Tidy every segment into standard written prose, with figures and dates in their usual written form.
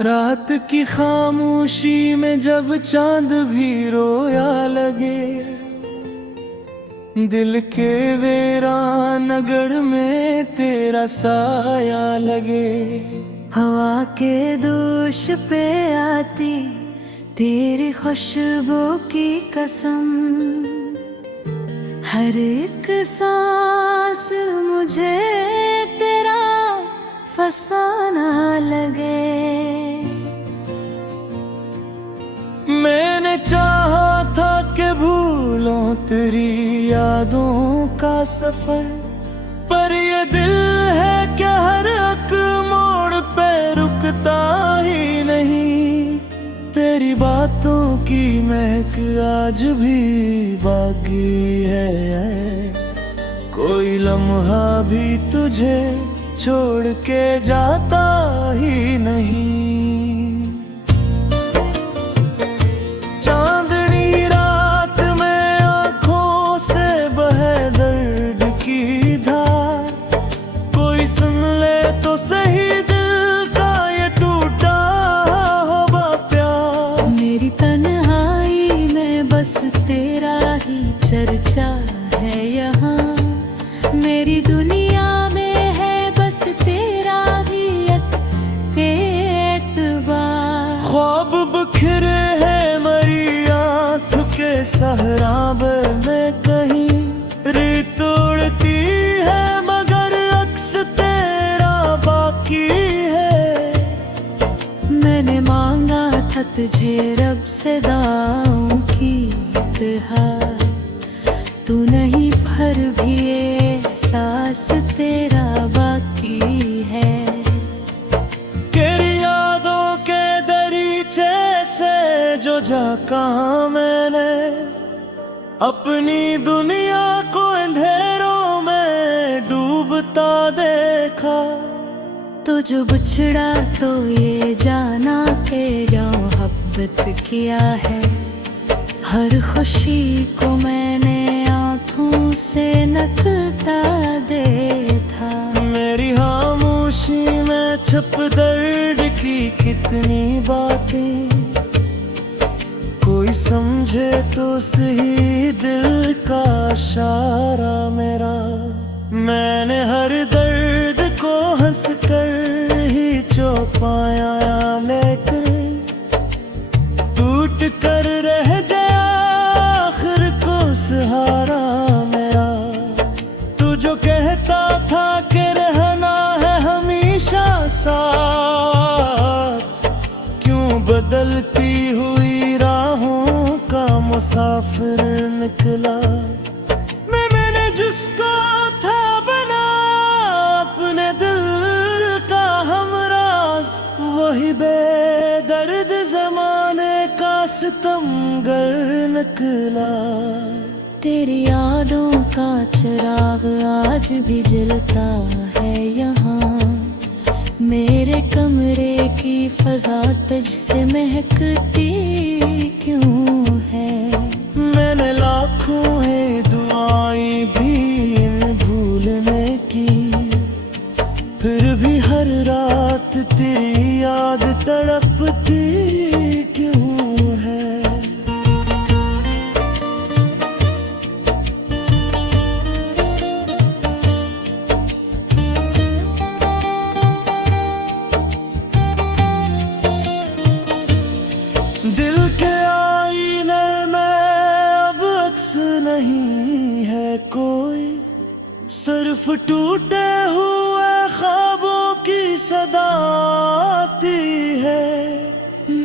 रात की खामोशी में जब चांद भी रोया लगे, दिल के वीरान नगर में तेरा साया लगे। हवा के दोष पे आती तेरी खुशबू की कसम, हर एक सांस मुझे तेरा फसाना लगे। मैंने चाहा था कि भूलों तेरी यादों का सफर, पर ये दिल है क्या हर एक मोड़ पे रुकता ही नहीं। तेरी बातों की महक आज भी बाकी है, कोई लम्हा भी तुझे छोड़ के जाता ही नहीं। चांदनी रात में आंखों से बहे दर्द की धार, कोई सुन ले तो सही दिल का ये टूटा हुआ प्यार। मेरी तन्हाई में बस तेरा ही चर्चा है यहाँ, मेरी दुनिया में है बस तेरा ही एतबार। ख्वाब बिखरे हैं मरी आँख के सहराब में कहीं, रेत उड़ती है मगर अक्स तेरा बाकी है। मैंने मांगा था तुझे रब से दाऊं की इत्तेहार, तू नहीं फिर भी एहसास तेरा बाकी है। तेरी यादों के दरीचे से जो जा कहाँ मैंने अपनी दुनिया को अंधेरों में डूबता देखा। तो जो बिछड़ा तो ये जाना के मोहब्बत किया है, हर खुशी को मैंने आँखों से नकलता देखा। मेरी खामोशी में छुप दर्द की कितनी बातें, कोई समझे तो सही दिल का इशारा मेरा। मैंने हर दर्द को हंस कर ही चौपाया, लेकिन टूट कर रह गया आखिर को सहारा मेरा। तू जो कहता था कि रहना है हमेशा साथ, क्यों बदलती हुई राहों का मुसाफिर निकला। मैंने जिसको था बना अपने दिल का हमराज, वही बेदर्द जमाने का सितमगर निकला। तेरी यादों का चिराग आज भी जलता है यहाँ, मेरे कमरे की फजा तुझसे महकती क्यों है। मैंने लाखों है दुआएं भी इन भूलने की, फिर भी हर रात तेरी याद तड़पती क्यों है। दिल के आईने में अब अक्स नहीं है कोई, सिर्फ टूटे हुए ख्वाबों की सदा आती है।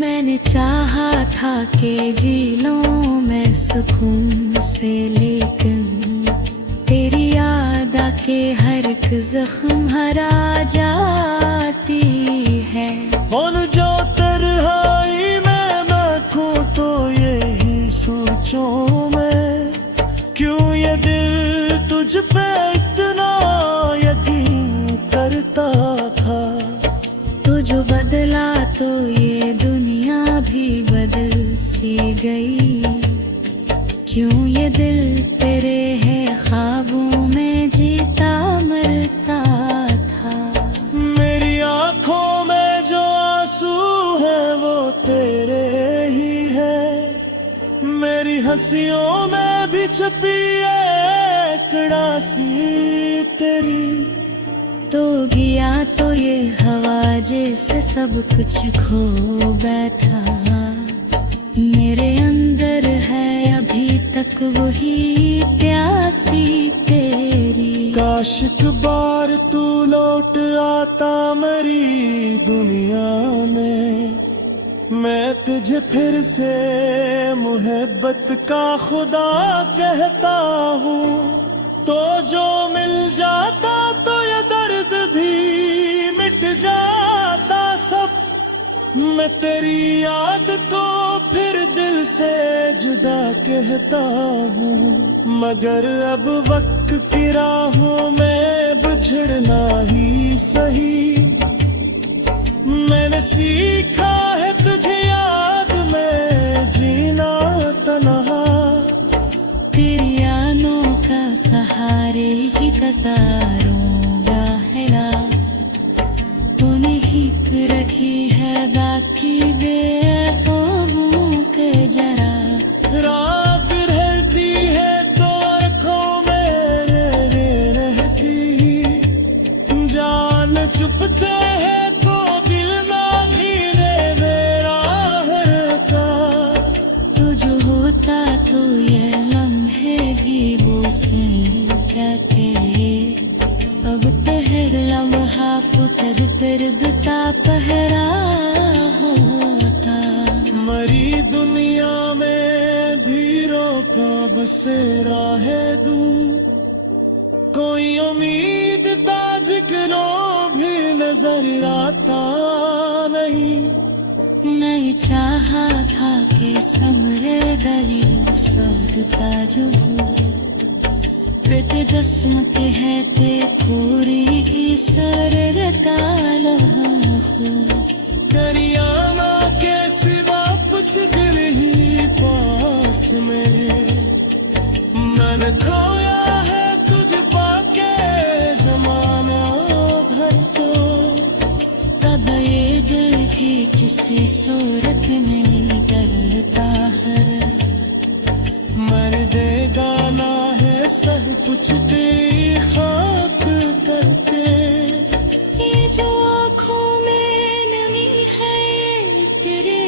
मैंने चाहा था कि जी लूं मैं सुकून से, लेकिन तेरी याद आके हर एक जख्म हरा जाती है। उन जो तन्हाई में मैं खो तो यही सोचूं मैं, क्यों ये दिल तुझ पे इतना यकीन करता था। तो जो बदला तो ये दुनिया भी बदल सी गई, क्यों ये दिल तेरे है ख्वाबों में जीता मरता था। मेरी आंखों में जो आंसू हंसियों में भी छुपी एक कड़ासी तेरी। तो गया तो ये हवा जैसे सब कुछ खो बैठा, मेरे अंदर है अभी तक वही प्यासी तेरी। काश एक बार तू लौट आता मेरी दुनिया में, मैं तुझे फिर से मोहब्बत का खुदा कहता हूँ। तो जो मिल जाता तो ये दर्द भी मिट जाता सब। मैं तेरी याद तो फिर दिल से जुदा कहता हूँ, मगर अब वक्त की राहों में बिछड़ना ही सही। मैंने सीखा है तुझे याद में जीना तन्हा, तेरी आनों का सहारे ही कसारूंगा हैला। तूने ही रखी है बाकी बेखौफों के जरा। रात रहती है तो आँखों मेरे रहती, जान चुपते है तो दिल ना धीरे मेरा हरता। तू जो होता तो ये लम्हे भी से जाते, अब पहर लम्हा फुकर दर्दता पहरा होता। मरी दुनिया में धीरों का बसेरा है दूर, कोई उम्मीद ताज जिगरों भी नजर आता नहीं। मैं चाहा था कि समरे दरिया सौरता जो हो, प्रतिदस्म के है ते पूरी ही सर रकालो हो। दरियाना के सिवा कुछ दिल ही पास मेरे, मैंने खोया है तुझ पाके जमाना भर को। तब ये दिल भी किसी सूरत नहीं करता हर, मर देगा ना है सब कुछ तेरी खाक करके। ये जो आँखों में नमी है ये तेरे।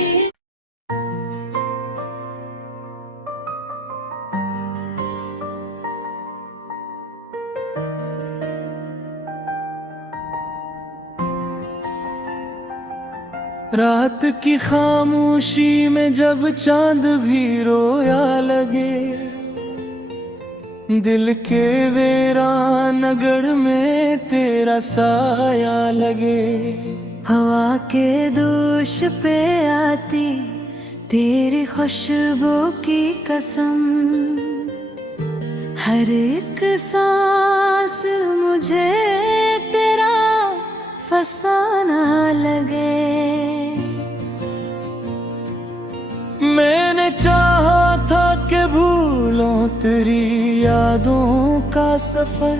रात की खामोशी में जब चांद भी रोया लगे, दिल के वीरान नगर में तेरा साया लगे। हवा के दोष पे आती तेरी खुशबू की कसम, हर एक सांस मुझे तेरा फसाना लगे। मैंने चाहा था कि भूलों तेरी यादों का सफर,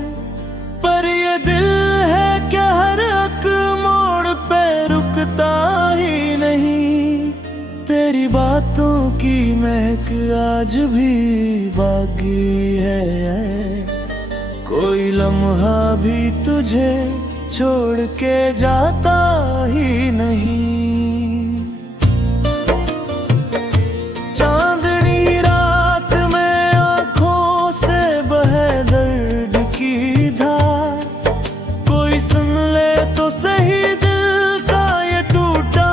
पर ये दिल है कि हर एक मोड़ पे रुकता ही नहीं। तेरी बातों की महक आज भी बाकी है, कोई लम्हा भी तुझे छोड़ के जाता ही नहीं। चांदनी रात में आंखों से बहे दर्द की धार, कोई सुन ले तो सही दिल का ये टूटा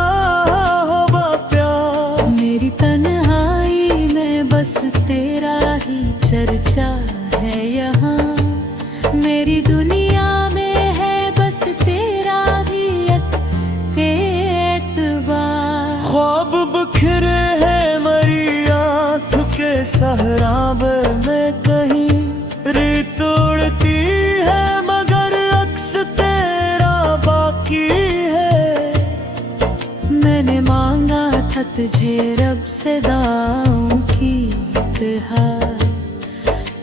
हुआ प्यार। मेरी तन्हाई में बस तेरा ही चर्चा है यहाँ, मेरी दुनिया में है बस तेरा ही एतबार। ख्वाब बिखरे हैं मरी आँख के सहराब में कहीं, रेत उड़ती है मगर अक्स तेरा बाकी है। मैंने मांगा था तुझे रब से दाऊं की इत्हार,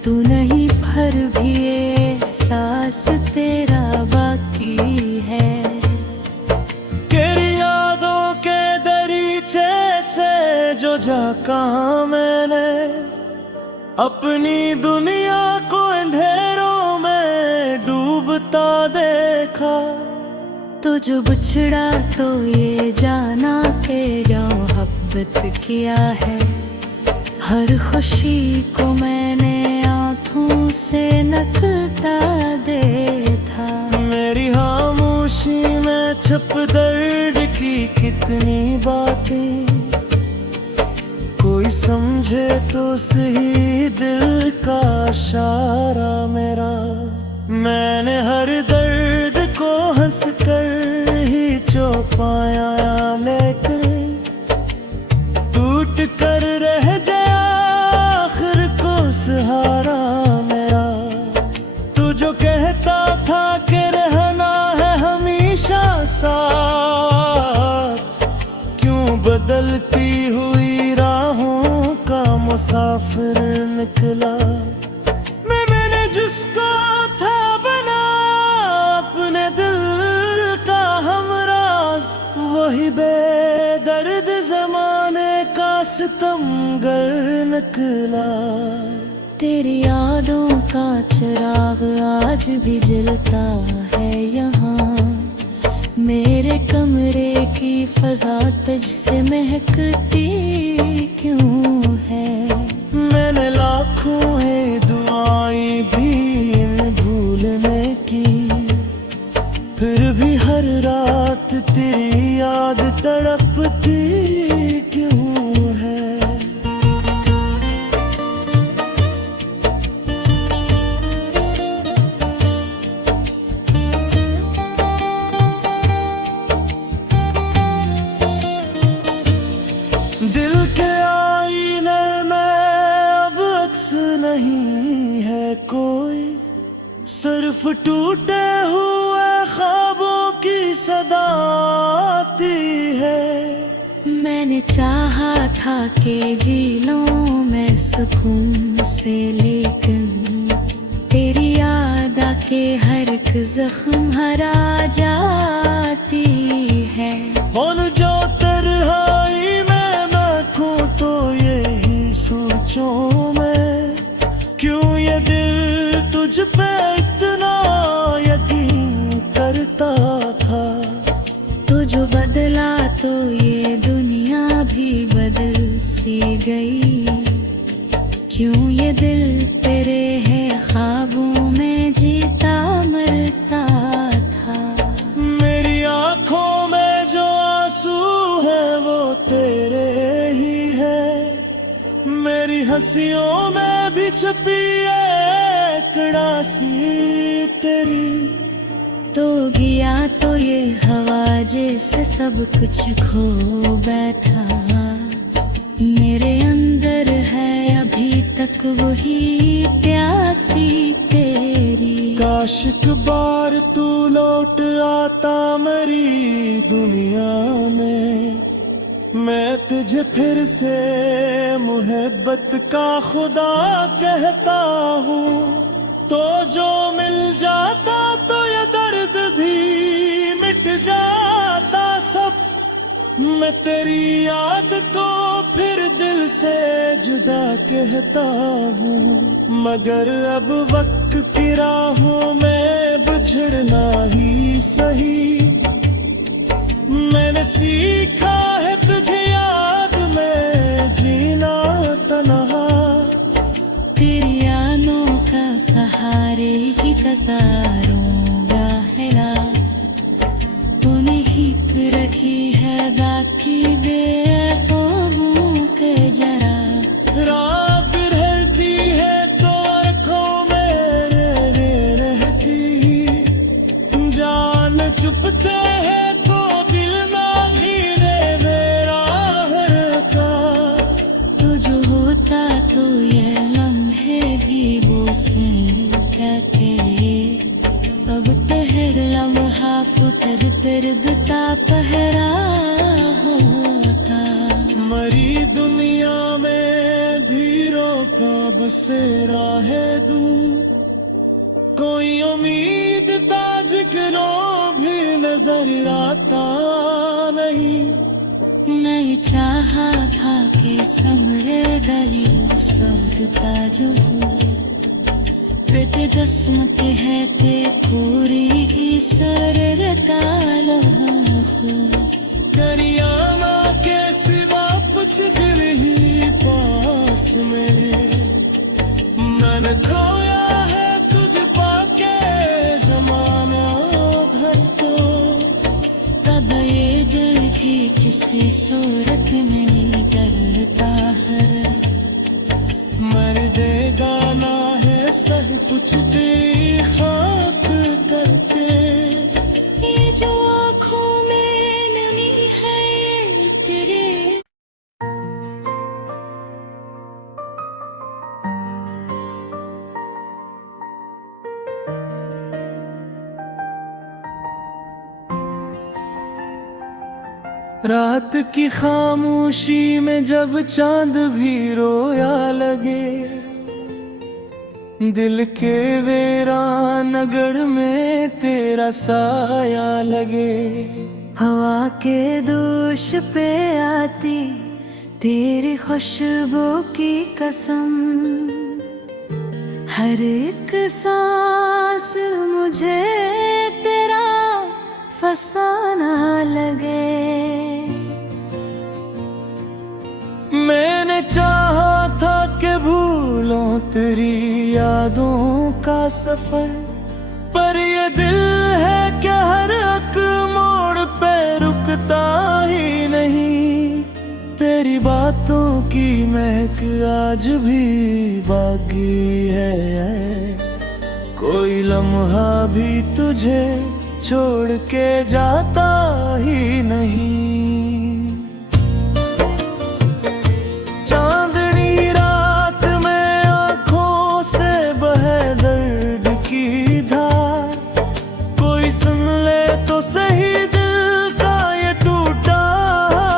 तू नहीं भर भी एहसास तेरा बाकी है। तेरी यादों के दरीचे से जो जा कहाँ मैंने, अपनी दुनिया को अंधेरों में डूबता देखा। तो जो बिछड़ा तो ये जाना के मोहब्बत किया है। हर खुशी को मैंने आँखों से नकलता देखा। मेरी खामोशी में छुप दर्द की कितनी बातें, कोई समझे तो सही दिल का इशारा मेरा। मैंने हर दर्द को हंस कर ही छुपाया, लेकिन टूट कर रह गया आखिर को सहारा मेरा। तू जो कहता था कि रहना है हमेशा साथ, क्यों बदलती हुई राहों का मुसाफिर निकला। मैंने जिसको था बना अपने दिल का हमराज, वही बेदर्द जमाने का सितमगर निकला। तेरी यादों का चिराग आज भी जलता है यहाँ। मेरे कमरे की फजा तुझसे महकती क्यों है। मैंने लाखों है दुआएं भी भूलने की, फिर भी हर रात तेरी याद तड़पती क्यों है। दिल के आईने में अब अक्स नहीं है कोई, सिर्फ टूटे हुए ख्वाबों की सदा आती है। मैंने चाहा था कि जी लूं मैं सुकून से, लेकिन तेरी याद आके हर एक जख्म हरा जाती है। और जो तन्हाई में मैं खो तो यही सोचूं मैं, क्यों ये दिल तुझ पे इतना यकीन करता था। तो जो बदला तो ये दुनिया भी बदल सी गई। क्यों ये दिल तेरे है ख्वाबों में जीता मरता था। मेरी आंखों में जो आंसू है वो तेरे ही है, मेरी हंसियों में भी छुपी एक कड़ासी तेरी। तो गया तो ये हवा जैसे सब कुछ खो बैठा। मेरे अंदर है अभी तक वही प्यासी तेरी। काश एक बार तू लौट आता मेरी दुनिया में, मैं तुझे फिर से मोहब्बत का खुदा कहता हूँ। तो जो मिल जाता तो ये दर्द भी मिट जाता सब। मैं तेरी याद को फिर दिल से जुदा कहता हूँ, मगर अब वक्त की राहों में बिछड़ना ही सही। मैंने सीखा है तुझे याद में जीना तन्हा। तेरी यादों का सहारे ही कसारूंगा हिला। तूने ही पे रखी है बाकी बेखौफों के जरा। रात रहती है तो आँखों में रहती, जान चुपते हैं तो दिल ना घिरे मेरा हर का। तू जो होता तो ये लम्हे भी वो से कहते। अब पहला लम्हा फुकर दर्दता पहरा होता। मरी दुनिया में धीरों का बसेरा है दूर, कोई उम्मीद जिक्रों भी नजर आता नहीं। मैं चाहा था कि समरे गली सोरता जो हृदय है ते पूरी सररतालो हो दरिया माँ के सिवा कुछ दिल ही पास मेरे मैंने खोया है तुझ पाके जमाना भर को तब ये दिल भी किसी सूरत नहीं करता हर मर देगा ना है सब कुछ तेरी खाक करके ये जो आँखों में नमी है ये तेरे रात की खामोशी में जब चांद भी रोया लगे दिल के वीरान नगर में तेरा साया लगे हवा के दोष पे आती तेरी खुशबू की कसम हर एक सांस मुझे तेरा फसाना लगे मैंने चाहा था कि भूलों तेरी यादों का सफर पर ये दिल है क्या हर एक मोड़ पे रुकता ही नहीं तेरी बातों की महक आज भी बाकी है कोई लम्हा भी तुझे छोड़ के जाता ही नहीं चांदनी रात में आंखों से बहे दर्द की धार कोई सुन ले तो सही दिल का ये टूटा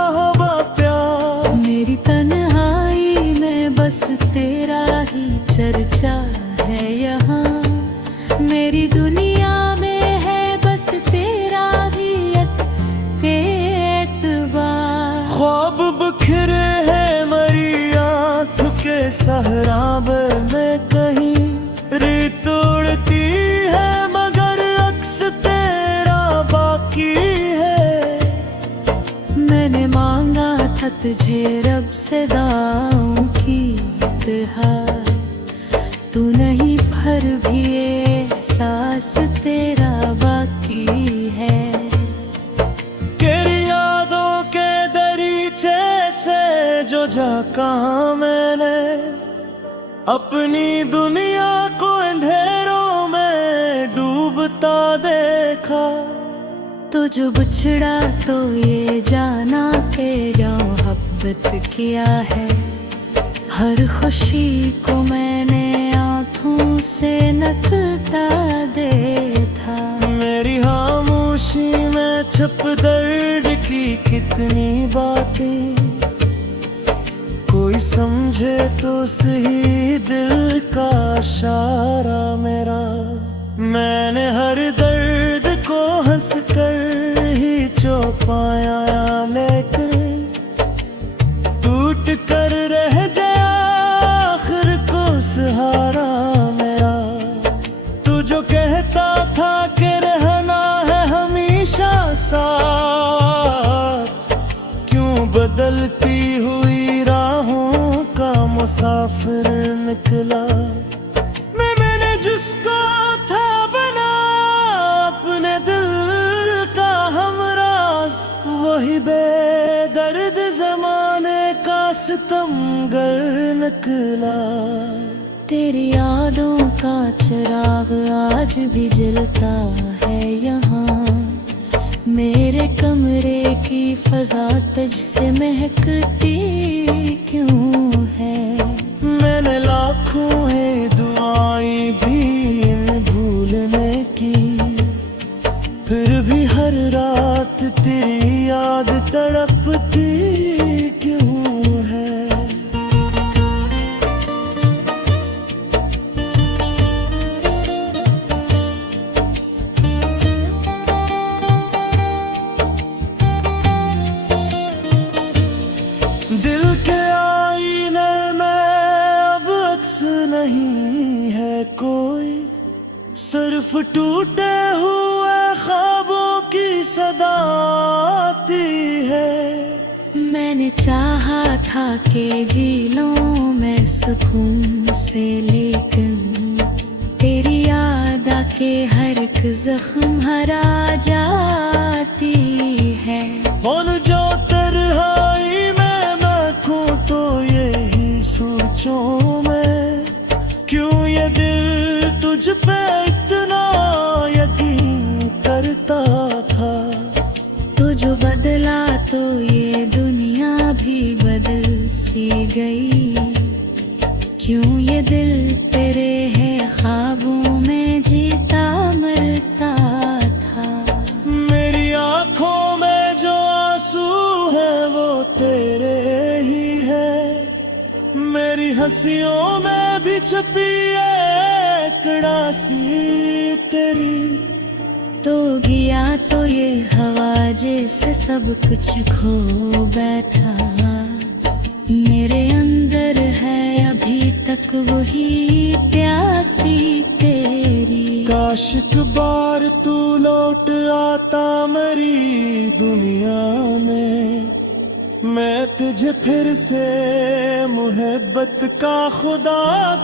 हुआ प्यार मेरी तन्हाई में बस तेरा ही चर्चा है यहाँ मेरी दुनिया में है बस तेरा ही एतबार ख्वाब बिखरे हैं मरी आँख के सहराबे में कहीं रेत उड़ती है मगर अक्स तेरा बाकी है मैंने मांगा था तुझे रब से दाऊं की इत्तेहार तू नहीं फिर भी एहसास तेरा बाकी है तेरी यादों के दरीचे से जो झांका मैंने अपनी दुनिया को अंधेरों में डूबता देखा तो जो बिछड़ा तो ये जाना के मोहब्बत किया है हर खुशी को मैंने आँखों से नकलता देखा मेरी खामोशी में छुप दर्द की कितनी बातें कोई समझे तो सही दिल का इशारा मेरा मैंने हर दर्द को हंस कर ही चौपाया लेकिन टूट कर रह गया आखिर को सहारा मेरा तू जो कहता था कि रहना है हमेशा साथ क्यों बदलती हुई राहों का मुसाफिर निकला मैंने जिसको था बना अपने दिल का हमराज वही बेदर्द जमाने का सितमगर निकला तेरी यादों का चिराग आज भी जलता है यहाँ मेरे कमरे की फजा तुझसे महकती क्यों है मैंने लाखों है दुआएं भी इन भूलने की फिर भी हर रात तेरी याद तड़पती क्यों है दिल के आईने में अब सिर्फ टूटे हुए ख्वाबों की सदा आती है। मैंने चाहा था कि जी लूं मैं सुकून से, लेकिन तेरी याद आके हर एक जख्म हरा जाती है। और जो तन्हाई में मैं खूं तो यही सोचूं मैं, क्यों ये दिल तुझ पे इतना यकीन करता था। तो जो बदला तो ये दुनिया भी बदल सी गई, क्यों ये दिल तेरे है ख्वाबों में जीता मरता था। मेरी आंखों में जो आंसू है वो तेरे ही है, मेरी हंसियों में भी छपी एक उदासी तेरी। तो गया तो ये हवा जैसे सब कुछ खो बैठा, मेरे अंदर है अभी तक वही प्यासी तेरी। काश एक बार तू लौट आता मेरी दुनिया में, मैं तुझे फिर से मोहब्बत का खुदा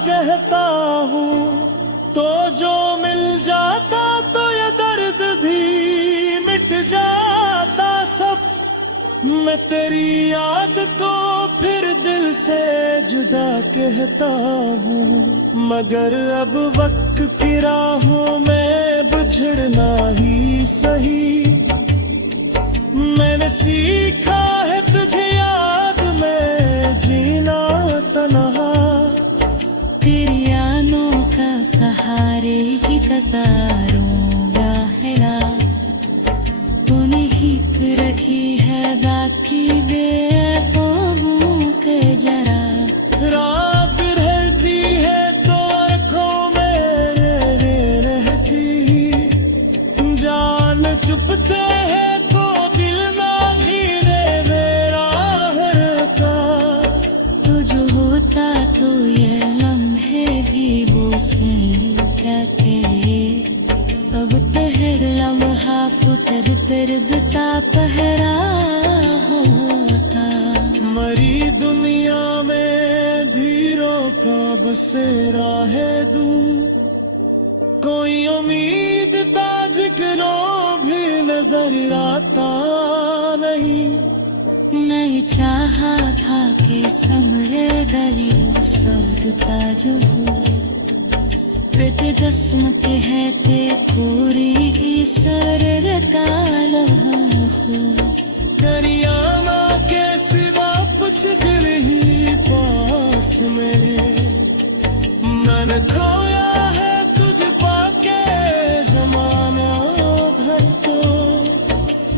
कहता हूँ। तो जो मिल जाता तो ये दर्द भी मिट जाता सब। मैं तेरी याद तो फिर दिल से जुदा कहता हूँ, मगर अब वक्त की राहों में बिछड़ना ही सही। मैंने सीखा है तुझे याद में जीना तन्हा, तेरी आनों का सहारे ही कसारों गाहरा। तूने ही रखी है बाकी बेखौफों के जरा। रात रहती है तो आँखों में रहती, जान चुपते है तो दिल ना धीरे मेरा हरता। तो जो होता तो ये लम्हे भी वो से कहते, अब पहला लम्हा फुतर दर्दता पहरा होता। मरी दुनिया में धीरों का बसेरा है दूर, कोई उम्मीद का जिक्रों भी नजर आता नहीं। मैं चाहा था कि समरे दरिया सौरता जो हो, प्रतिदस्म के है ते पूरी ही सर कालो हो। दरिया माँ के सिवा कुछ दिल ही पास मेरे, मैंने खोया है तुझ पाके जमाना भर को।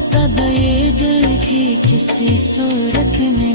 तब ये दिल भी किसी सूरत में